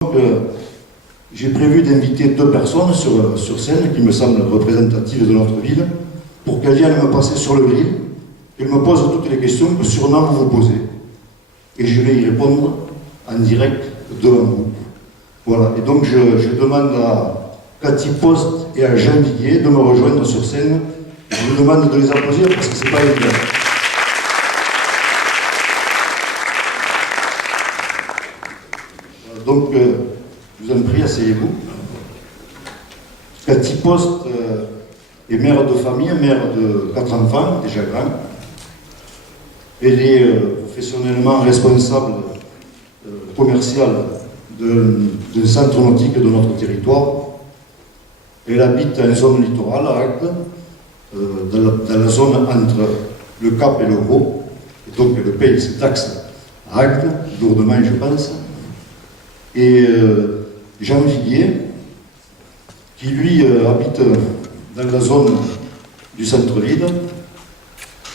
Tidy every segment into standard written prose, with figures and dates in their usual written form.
Donc, j'ai prévu d'inviter deux personnes sur scène qui me semblent représentatives de notre ville pour qu'elles viennent me passer sur le grill et me posent toutes les questions que sûrement vous vous posez. Et je vais y répondre en direct devant vous. Voilà. Et donc, je demande à Cathy Post et à Jean Viguier de me rejoindre sur scène. Je vous demande de les applaudir parce que c'est pas évident. Donc, je vous en prie, asseyez-vous. Cathy Post est mère de famille, mère de 4 enfants, déjà grands. Elle est professionnellement responsable commercial de centre nautique de notre territoire. Elle habite en zone littorale, à Agde, dans la zone entre le Cap et le Vaud. Et donc, elle paye ses taxes à Agde, lourdement, je pense. Et Jean Viguier, qui lui habite dans la zone du centre-ville,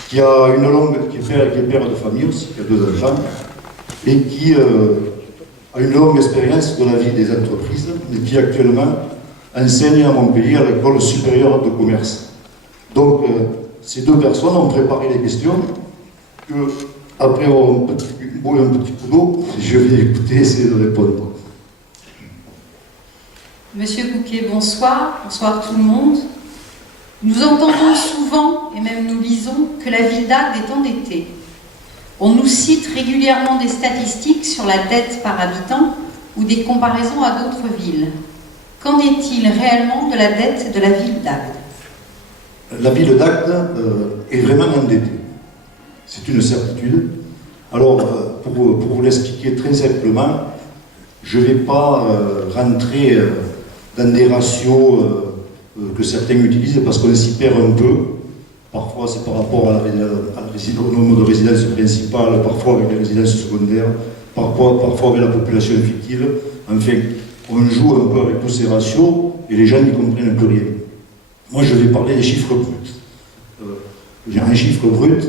qui a une longue, qui est père de famille aussi, qui a 2 enfants, et qui a une longue expérience de la vie des entreprises, et qui actuellement enseigne à Montpellier à l'école supérieure de commerce. Donc, ces 2 personnes ont préparé les questions que, après un petit coup d'eau, je vais écouter et essayer de répondre. Monsieur Bouquet, bonsoir. Bonsoir tout le monde. Nous entendons souvent, et même nous lisons, que la ville d'Agde est endettée. On nous cite régulièrement des statistiques sur la dette par habitant ou des comparaisons à d'autres villes. Qu'en est-il réellement de la dette de la ville d'Agde? La ville d'Agde est vraiment endettée. C'est une certitude. Alors, pour vous l'expliquer très simplement, je ne vais pas rentrer dans des ratios que certains utilisent parce qu'on s'y perd un peu. Parfois, c'est par rapport au nombre de résidences principales, parfois avec les résidences secondaires, parfois avec la population fictive. Enfin, on joue un peu avec tous ces ratios et les gens n'y comprennent plus rien. Moi, je vais parler des chiffres bruts. J'ai un chiffre brut.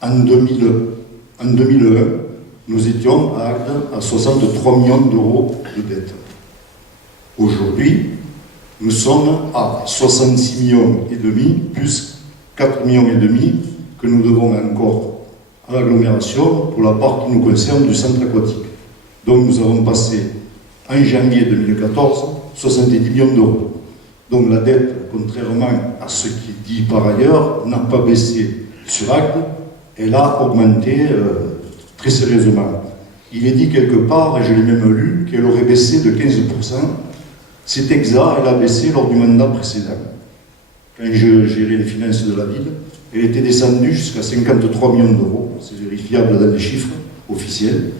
En 2001, nous étions à Agde à 63 millions d'euros de dette. Aujourd'hui, nous sommes à 66 millions et demi, plus 4 millions et demi que nous devons encore à l'agglomération pour la part qui nous concerne du centre aquatique. Donc nous avons passé en janvier 2014 70 millions d'euros. Donc la dette, contrairement à ce qui est dit par ailleurs, n'a pas baissé sur Agde, elle a augmenté très sérieusement. Il est dit quelque part, et je l'ai même lu, qu'elle aurait baissé de 15%. C'est exact, elle a baissé lors du mandat précédent. Quand je gérais les finances de la ville, elle était descendue jusqu'à 53 millions d'euros, c'est vérifiable dans les chiffres officiels,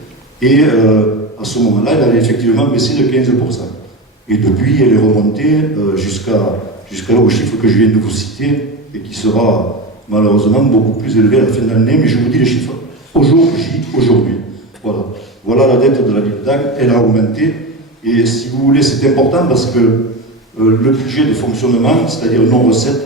et à ce moment-là, elle avait effectivement baissé de 15%. Et depuis, elle est remontée jusqu'au chiffre que je viens de vous citer, et qui sera malheureusement beaucoup plus élevé à la fin de l'année, mais je vous dis les chiffres aujourd'hui. Voilà la dette de la ville d'Agde, elle a augmenté. Et si vous voulez, c'est important parce que le budget de fonctionnement, c'est-à-dire nos recettes,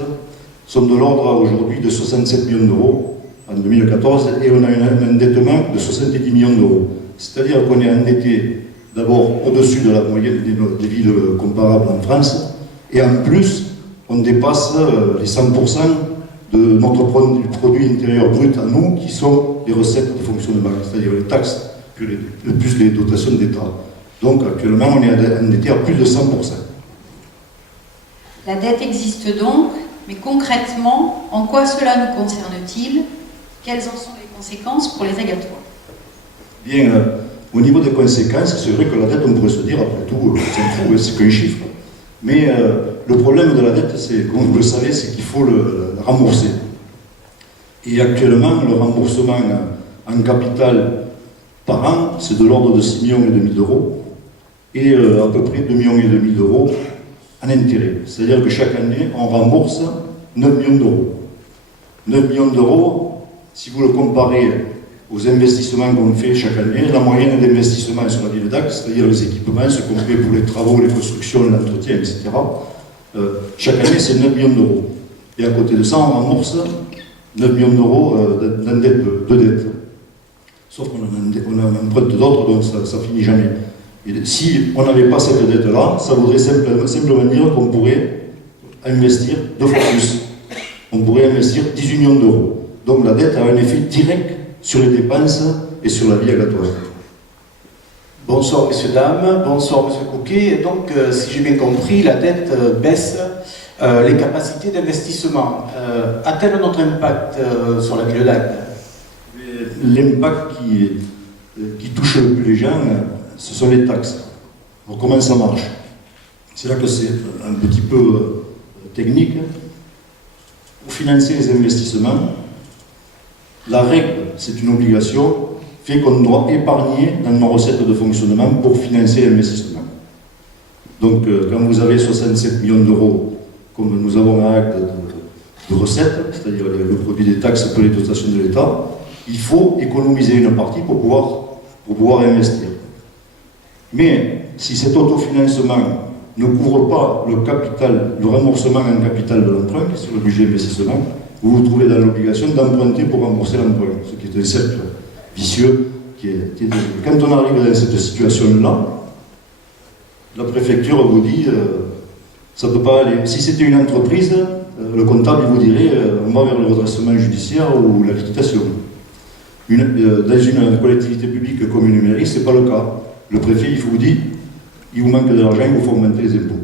sont de l'ordre aujourd'hui de 67 millions d'euros en 2014 et on a un endettement de 70 millions d'euros. C'est-à-dire qu'on est endetté d'abord au-dessus de la moyenne des villes comparables en France et en plus, on dépasse les 100% de notre produit intérieur brut à nous qui sont les recettes de fonctionnement, c'est-à-dire les taxes plus les dotations d'État. Donc actuellement, on est endetté à plus de 100%. La dette existe donc, mais concrètement, en quoi cela nous concerne-t-il? Quelles en sont les conséquences pour les Agatois? Bien, au niveau des conséquences, c'est vrai que la dette, on pourrait se dire, après tout, c'est fou, c'est qu'un chiffre. Mais le problème de la dette, c'est, comme vous le savez, c'est qu'il faut le rembourser. Et actuellement, le remboursement en capital par an, c'est de l'ordre de 6,5 millions d'euros. Et à peu près 2,5 millions d'euros en intérêt. C'est-à-dire que chaque année, on rembourse 9 millions d'euros. 9 millions d'euros, si vous le comparez aux investissements qu'on fait chaque année, la moyenne d'investissement sur la ville d'Agde, c'est-à-dire les équipements, ce qu'on fait pour les travaux, les constructions, l'entretien, etc., chaque année, c'est 9 millions d'euros. Et à côté de ça, on rembourse 9 millions d'euros de dette. Sauf qu'on en emprunte d'autres, donc ça ne finit jamais. Et si on n'avait pas cette dette-là, ça voudrait simplement dire qu'on pourrait investir 2 fois plus. On pourrait investir 18 millions d'euros. Donc la dette a un effet direct sur les dépenses et sur la vie agatoire. Bonsoir messieurs, dames, bonsoir monsieur Coquet. Et donc, si j'ai bien compris, la dette baisse les capacités d'investissement. A-t-elle un autre impact sur la ville d'Agde? L'impact qui touche le plus les gens, ce sont les taxes. Alors, comment ça marche? C'est là que c'est un petit peu technique. Pour financer les investissements, la règle, c'est une obligation, fait qu'on doit épargner dans nos recettes de fonctionnement pour financer l'investissement. Donc, quand vous avez 67 millions d'euros, comme nous avons à Agde de recettes, c'est-à-dire le produit des taxes pour les dotations de l'État, il faut économiser une partie pour pouvoir investir. Mais si cet autofinancement ne couvre pas le remboursement en capital de l'emprunt, qui est sur le budget investissement, vous vous trouvez dans l'obligation d'emprunter pour rembourser l'emprunt, ce qui est un cercle vicieux. Quand on arrive dans cette situation-là, la préfecture vous dit ça ne peut pas aller. Si c'était une entreprise, le comptable vous dirait on va vers le redressement judiciaire ou la liquidation. Dans une collectivité publique comme une mairie, ce n'est pas le cas. Le préfet, il vous dit il vous manque de l'argent, il vous faut augmenter les impôts.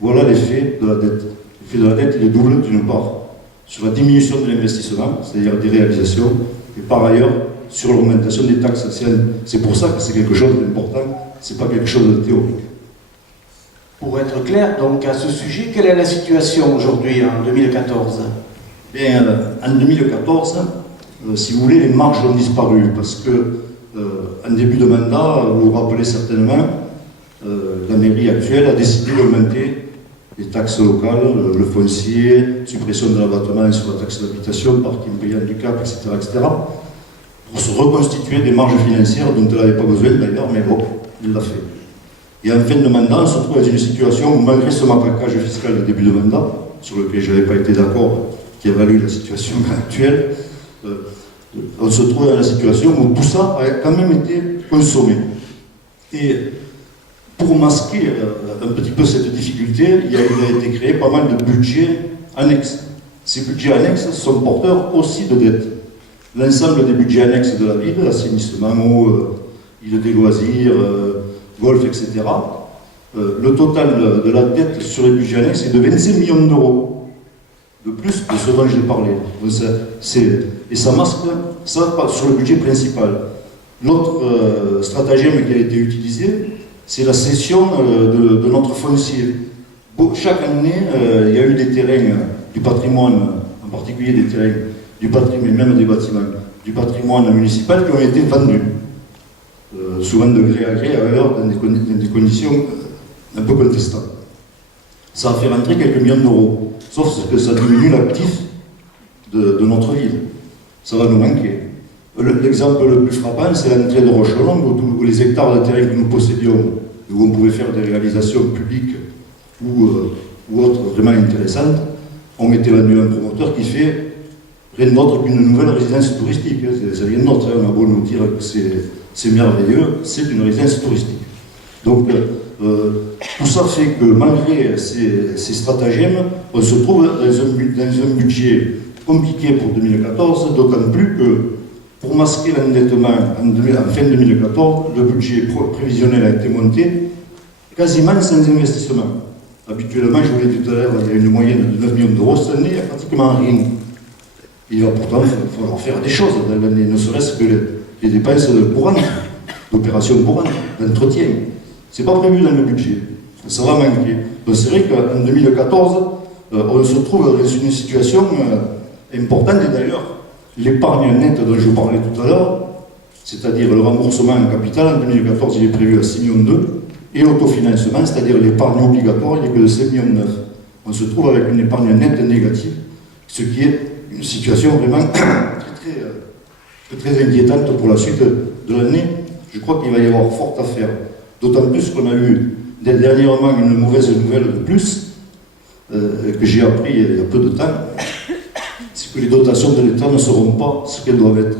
Voilà l'effet de la dette. L'effet de la dette, il est double d'une part sur la diminution de l'investissement, c'est-à-dire des réalisations, et par ailleurs sur l'augmentation des taxes. C'est pour ça que c'est quelque chose d'important, c'est pas quelque chose de théorique. Pour être clair, donc à ce sujet, quelle est la situation aujourd'hui en 2014? Bien, en 2014, si vous voulez, les marges ont disparu parce que en début de mandat, vous vous rappelez certainement, la mairie actuelle a décidé d'augmenter les taxes locales, le foncier, suppression de l'abattement sur la taxe d'habitation, parking payant du cap, etc., etc., pour se reconstituer des marges financières dont elle n'avait pas besoin d'ailleurs, mais bon, il l'a fait. Et en fin de mandat, on se trouve dans une situation où, malgré ce matraquage fiscal de début de mandat, sur lequel je n'avais pas été d'accord, qui a valu la situation actuelle, on se trouve dans la situation où tout ça a quand même été consommé. Et pour masquer un petit peu cette difficulté, il a été créé pas mal de budgets annexes. Ces budgets annexes sont porteurs aussi de dettes. L'ensemble des budgets annexes de la ville, assainissement, eau, île des loisirs, golf, etc., le total de la dette sur les budgets annexes est de 25 millions d'euros, de plus que ce dont j'ai parlé. Et ça masque ça sur le budget principal. L'autre stratagème qui a été utilisé, c'est la cession de notre foncier. Chaque année, il y a eu des terrains du patrimoine, en particulier des terrains du patrimoine, même des bâtiments, du patrimoine municipal qui ont été vendus. Souvent de gré à gré, ailleurs, dans des conditions un peu contestables. Ça a fait rentrer quelques millions d'euros, sauf que ça diminue l'actif de notre ville. Ça va nous manquer. L'exemple le plus frappant, c'est l'entrée de Rochelongue, où les hectares de terrain que nous possédions, où on pouvait faire des réalisations publiques ou autres vraiment intéressantes, ont été vendus à un promoteur qui fait rien d'autre qu'une nouvelle résidence touristique. C'est rien d'autre, on a beau nous dire que c'est merveilleux, c'est une résidence touristique. Donc, tout ça fait que malgré ces stratagèmes, on se trouve dans un budget compliqué pour 2014, d'autant plus que pour masquer l'endettement en fin 2014, le budget prévisionnel a été monté quasiment sans investissement. Habituellement, je vous l'ai dit tout à l'heure, il y a une moyenne de 9 millions d'euros, cette année, il n'y a pratiquement rien. Il va pourtant falloir faire des choses dans l'année, ne serait-ce que les dépenses courantes, d'opérations courantes, d'entretien. Ce n'est pas prévu dans le budget. Ça va manquer. Donc c'est vrai qu'en 2014, on se trouve dans une situation importante, et d'ailleurs, l'épargne nette dont je vous parlais tout à l'heure, c'est-à-dire le remboursement en capital, en 2014, il est prévu à 6,2 millions, et l'autofinancement, c'est-à-dire l'épargne obligatoire, il n'est que de 7,9 millions. On se trouve avec une épargne nette négative, ce qui est une situation vraiment très inquiétante pour la suite de l'année. Je crois qu'il va y avoir fort à faire. D'autant plus qu'on a eu dernièrement une mauvaise nouvelle de plus, que j'ai appris il y a peu de temps, c'est que les dotations de l'État ne seront pas ce qu'elles doivent être.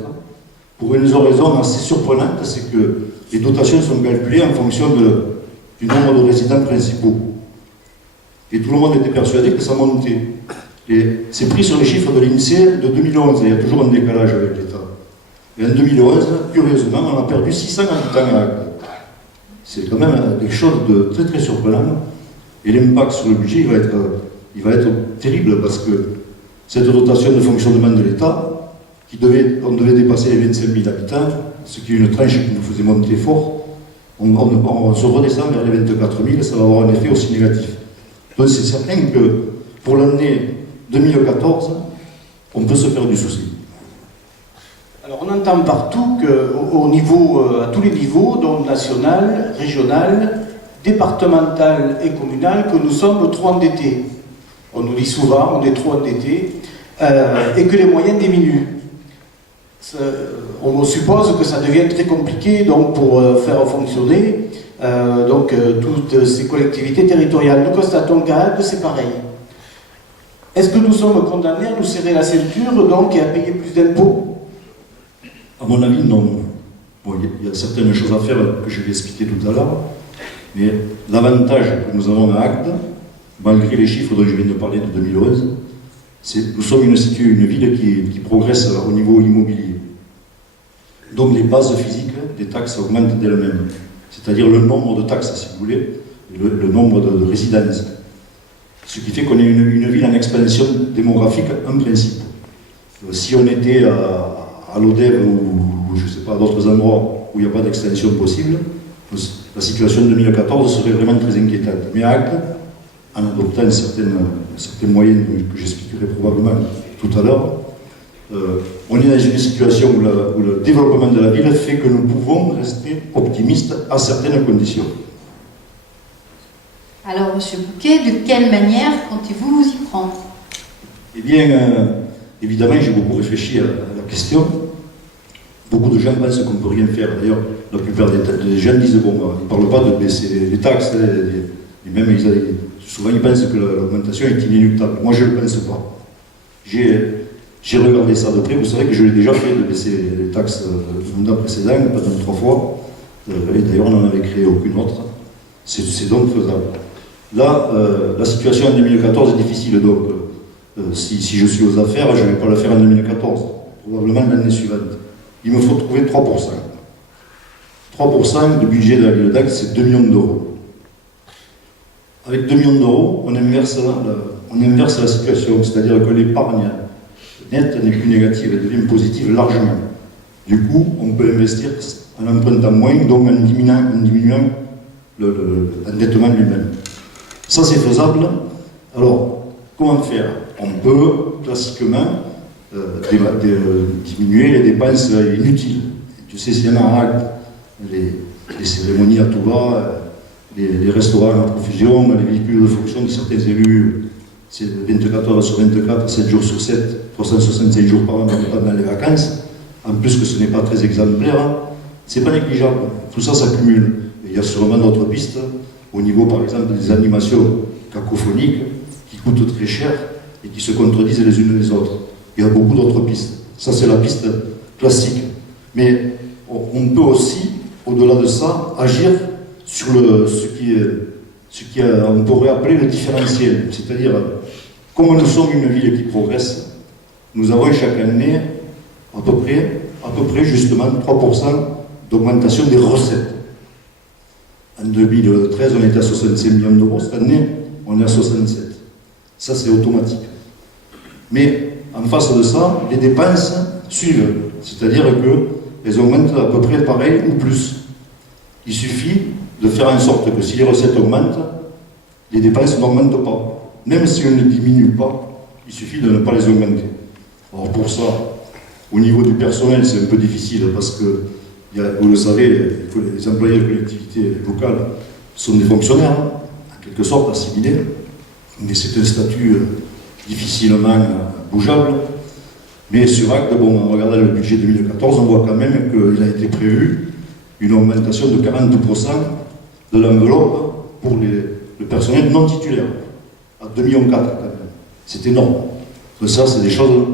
Pour une raison assez surprenante, c'est que les dotations sont calculées en fonction du nombre de résidents principaux. Et tout le monde était persuadé que ça montait. Et c'est pris sur les chiffres de l'INSEE de 2011, il y a toujours un décalage avec l'État. Et en 2011, curieusement, on a perdu 600 habitants à Agde. C'est quand même quelque chose de très très surprenant. Et l'impact sur le budget, il va être terrible parce que cette dotation de fonctionnement de l'État, on devait dépasser les 25 000 habitants, ce qui est une tranche qui nous faisait monter fort, on se redescend vers les 24 000, ça va avoir un effet aussi négatif. Donc c'est certain que pour l'année 2014, on peut se faire du souci. Alors on entend partout à tous les niveaux, donc national, régional, départemental et communal, que nous sommes trop endettés. On nous dit souvent, on est trop endettés, et que les moyens diminuent. On suppose que ça devient très compliqué donc, pour faire fonctionner toutes ces collectivités territoriales. Nous constatons qu'à Agde, c'est pareil. Est-ce que nous sommes condamnés à nous serrer la ceinture donc, et à payer plus d'impôts? À mon avis, non. Bon, il y a certaines choses à faire que je vais expliquer tout à l'heure, mais l'avantage que nous avons à Agde, malgré les chiffres dont je viens de parler de 2011, c'est que nous sommes une ville qui progresse au niveau immobilier. Donc les bases physiques des taxes augmentent d'elles-mêmes, c'est-à-dire le nombre de taxes, si vous voulez, le nombre de résidences. Ce qui fait qu'on est une ville en expansion démographique en principe. Si on était à l'Odève ou je ne sais pas, à d'autres endroits où il n'y a pas d'extension possible, la situation de 2014 serait vraiment très inquiétante. Mais à Agde, en adoptant certains moyens que j'expliquerai probablement tout à l'heure, on est dans une situation où le développement de la ville fait que nous pouvons rester optimistes à certaines conditions. Alors, M. Bouquet, de quelle manière comptez-vous vous y prendre? Eh bien, évidemment, j'ai beaucoup réfléchi à la question. Beaucoup de gens pensent qu'on ne peut rien faire. D'ailleurs, la plupart des gens disent, bon, ils ne parlent pas de baisser les taxes, et même souvent ils pensent que l'augmentation est inéluctable. Moi, je ne le pense pas. J'ai regardé ça de près. Vous savez que je l'ai déjà fait de baisser les taxes le mandat précédent, pas 3 fois. Et d'ailleurs, on n'en avait créé aucune autre. C'est donc faisable. Là, la situation en 2014 est difficile. Donc, si je suis aux affaires, je ne vais pas le faire en 2014. Probablement l'année suivante. Il me faut trouver 3%. 3% de budget de la ville d'Agde, c'est 2 millions d'euros. Avec 2 millions d'euros, on inverse la situation, c'est-à-dire que l'épargne nette n'est plus négative, elle devient positive largement. Du coup, on peut investir en empruntant moins, donc en diminuant l'endettement lui-même. Ça, c'est faisable. Alors, comment faire? On peut, classiquement, diminuer les dépenses inutiles. Tu sais, s'il y en a à Agde, les cérémonies à tout va, les restaurants à profusion, les véhicules de fonction de certains élus, c'est 24 heures sur 24, 7 jours sur 7, 365 jours par an pendant les vacances, en plus que ce n'est pas très exemplaire, hein, c'est pas négligeable. Tout ça s'accumule. Il y a sûrement d'autres pistes, au niveau par exemple des animations cacophoniques, qui coûtent très cher et qui se contredisent les unes les autres. Il y a beaucoup d'autres pistes. Ça, c'est la piste classique. Mais on peut aussi, au-delà de ça, agir sur ce qu'on pourrait appeler le différentiel. C'est-à-dire, comme nous sommes une ville qui progresse, nous avons chaque année à peu près justement 3% d'augmentation des recettes. En 2013, on était à 65 millions d'euros. Cette année, on est à 67. Ça, c'est automatique. Mais en face de ça, les dépenses suivent. C'est-à-dire qu'elles augmentent à peu près pareil ou plus. Il suffit de faire en sorte que si les recettes augmentent, les dépenses n'augmentent pas. Même si on ne diminue pas, il suffit de ne pas les augmenter. Alors pour ça, au niveau du personnel, c'est un peu difficile parce que, vous le savez, les employés de collectivités locales sont des fonctionnaires, en quelque sorte assimilés, mais c'est un statut difficilement bougeable. Mais sur Agde, en regardant le budget 2014, on voit quand même qu'il a été prévu une augmentation de 40% de l'enveloppe pour le personnel non titulaire, à 2,4 millions quand même. C'est énorme. Donc ça, c'est des choses,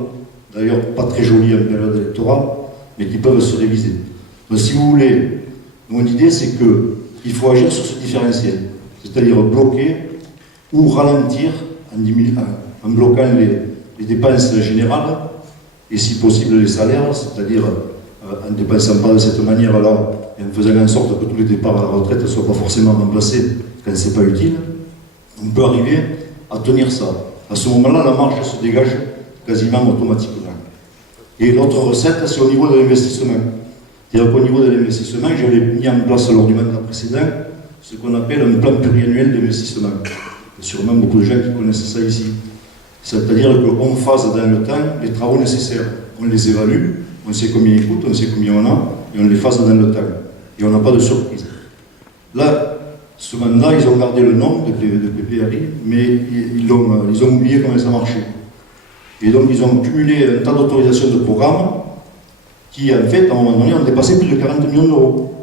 d'ailleurs, pas très jolies en période électorale, mais qui peuvent se réviser. Donc si vous voulez Mon idée, c'est qu'il faut agir sur ce différentiel, c'est-à-dire bloquer ou ralentir en bloquant les dépenses générales et si possible les salaires, c'est-à-dire en ne dépensant pas de cette manière-là et en faisant en sorte que tous les départs à la retraite ne soient pas forcément remplacés quand ce n'est pas utile, on peut arriver à tenir ça. À ce moment-là, la marge se dégage quasiment automatiquement. Et l'autre recette, c'est au niveau de l'investissement. C'est-à-dire qu'au niveau de l'investissement, j'avais mis en place lors du mandat précédent ce qu'on appelle un plan pluriannuel d'investissement. Il y a sûrement beaucoup de gens qui connaissent ça ici. C'est-à-dire qu'on phase dans le temps les travaux nécessaires. On les évalue, on sait combien ils coûtent, on sait combien on a, et on les phase dans le temps. Et on n'a pas de surprise. Là, ce mandat, ils ont gardé le nom de PPRI, mais ils ont oublié comment ça marchait. Et donc, ils ont cumulé un tas d'autorisations de programmes qui, en fait, à un moment donné, ont dépassé plus de 40 millions d'euros.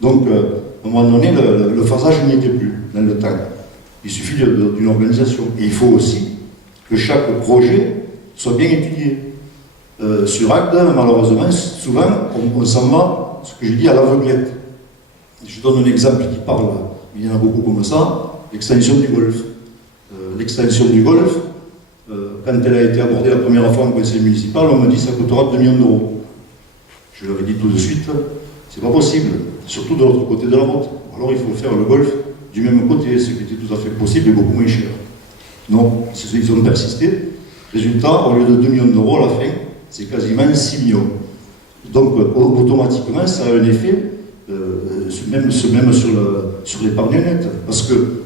Donc, à un moment donné, le phasage n'y était plus dans le temps. Il suffit d'une organisation. Et il faut aussi que chaque projet soit bien étudié. Sur Agde, malheureusement, souvent, on s'en va, ce que j'ai dit, à l'aveuglette. Je donne un exemple qui parle, il y en a beaucoup comme ça, l'extension du golf. L'extension du golf, quand elle a été abordée la première fois en conseil municipal, on me dit que ça coûtera 2 millions d'euros. Je leur ai dit tout de suite, c'est pas possible, surtout de l'autre côté de la route. Alors il faut faire le golf du même côté, ce qui était tout à fait possible et beaucoup moins cher. Non, ils ont persisté. Résultat, au lieu de 2 millions d'euros à la fin, c'est quasiment 6 millions. Donc automatiquement, ça a un effet, même sur l'épargne nette, parce que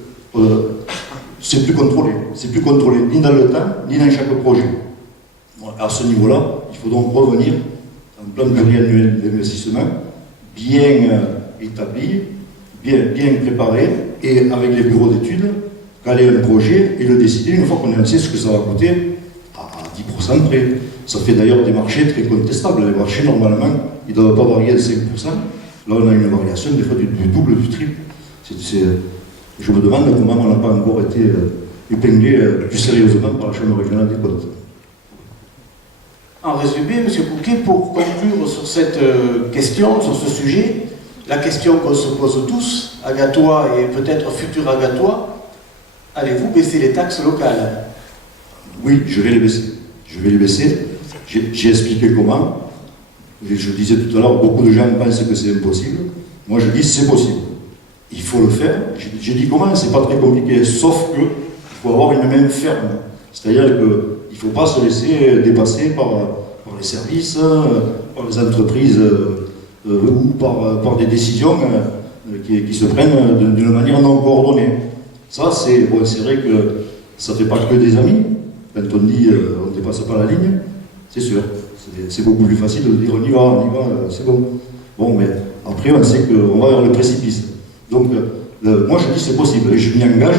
c'est plus contrôlé. C'est plus contrôlé ni dans le temps, ni dans chaque projet. À ce niveau-là, il faut donc revenir à un plan pluriannuel d'investissement bien établi, bien préparé, et avec les bureaux d'études, caler un projet et le décider une fois qu'on sait ce que ça va coûter à 10% près. Ça fait d'ailleurs des marchés très contestables. Les marchés, normalement, ils ne doivent pas varier de 5%. Là, on a une variation des fois du double, du triple. Je me demande comment on n'a pas encore été épinglé plus sérieusement par la Chambre régionale des comptes. En résumé, M. Couquet, pour conclure sur cette question, sur ce sujet, la question qu'on se pose tous, Agatois et peut-être futurs Agatois, allez-vous baisser les taxes locales? Oui, je vais les baisser. Je vais les baisser. J'ai expliqué comment. Je disais tout à l'heure, beaucoup de gens pensent que c'est impossible. Moi, je dis c'est possible. Il faut le faire. J'ai dit comment, c'est pas très compliqué, sauf qu'il faut avoir une main ferme. C'est-à-dire qu'il ne faut pas se laisser dépasser par les services, par les entreprises ou par des décisions qui se prennent d'une manière non coordonnée. Ça, c'est vrai que ça ne fait pas que des amis. Quand on dit on ne dépasse pas la ligne, c'est sûr. C'est beaucoup plus facile de dire on y va, c'est bon. Bon, mais après, on sait qu'on va vers le précipice. Donc, moi, je dis c'est possible. Et je m'y engage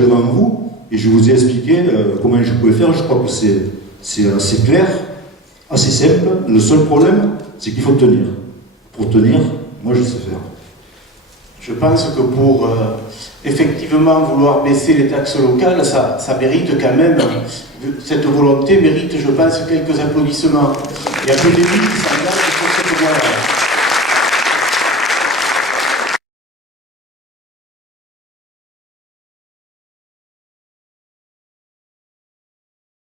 devant vous, et je vous ai expliqué comment je pouvais faire. Je crois que c'est assez clair, assez simple. Le seul problème, c'est qu'il faut tenir. Pour tenir, moi, je sais faire. Je pense que pour effectivement vouloir baisser les taxes locales, ça mérite quand même, cette volonté mérite, je pense, quelques applaudissements. Il y a peu d'élus qui s'engagent sur cette voie-là.